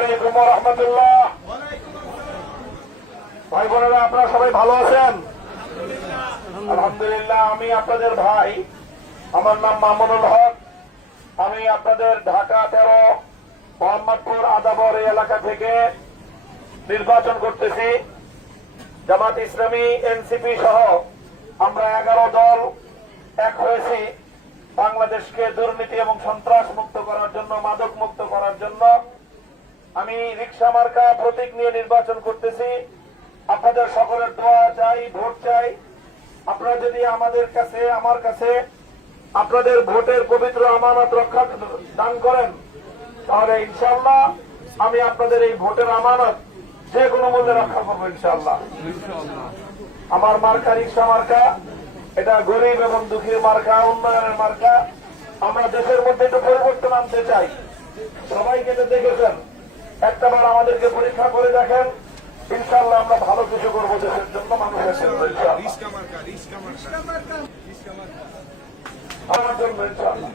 আলাইকুম ওয়া রাহমাতুল্লাহ। ভাই বোনেরা, আপনারা সবাই ভালো আছেন? আলহামদুলিল্লাহ। আমি আপনাদের ভাই, আমার নাম মামুনুল হক। আমি আপনাদের ঢাকা 13 মোহাম্মদপুর আদাবর এলাকা থেকে নির্বাচন করতেছি। জামাত ইসলামী, এনসিপি সহ আমরা 11 দল এক হয়েছি বাংলাদেশকে দুর্নীতি এবং সন্ত্রাস মুক্ত করার জন্য, মাদক মুক্ত করার জন্য। আমি রিকশা মার্কা প্রতীক নিয়ে নির্বাচন করতেছি। আপনাদের সকলের দোয়া চাই, ভোট চাই। আপনারা যদি আমার কাছে আপনাদের ভোটের পবিত্র আমানত রক্ষা দান করেন, তাহলে ইনশাআল্লাহ আমি আপনাদের এই ভোটের আমানত যে কোনো মূল্যে রক্ষা করবো ইনশাআল্লাহ। আমার মার্কা রিকশা মার্কা। এটা গরিব এবং দুঃখীর মার্কা, উন্নয়নের মার্কা। আমরা দেশের মধ্যে একটু পরিবর্তন আনতে চাই। সবাইকে তো দেখেছেন, একটাবার আমাদেরকে পরীক্ষা করে দেখেন, ইনশাআল্লাহ আমরা ভালো কিছু করবো দেশের জন্য, মানুষের জন্য ইনশাআল্লাহ। আমার জন্য ইনশাআল্লাহ।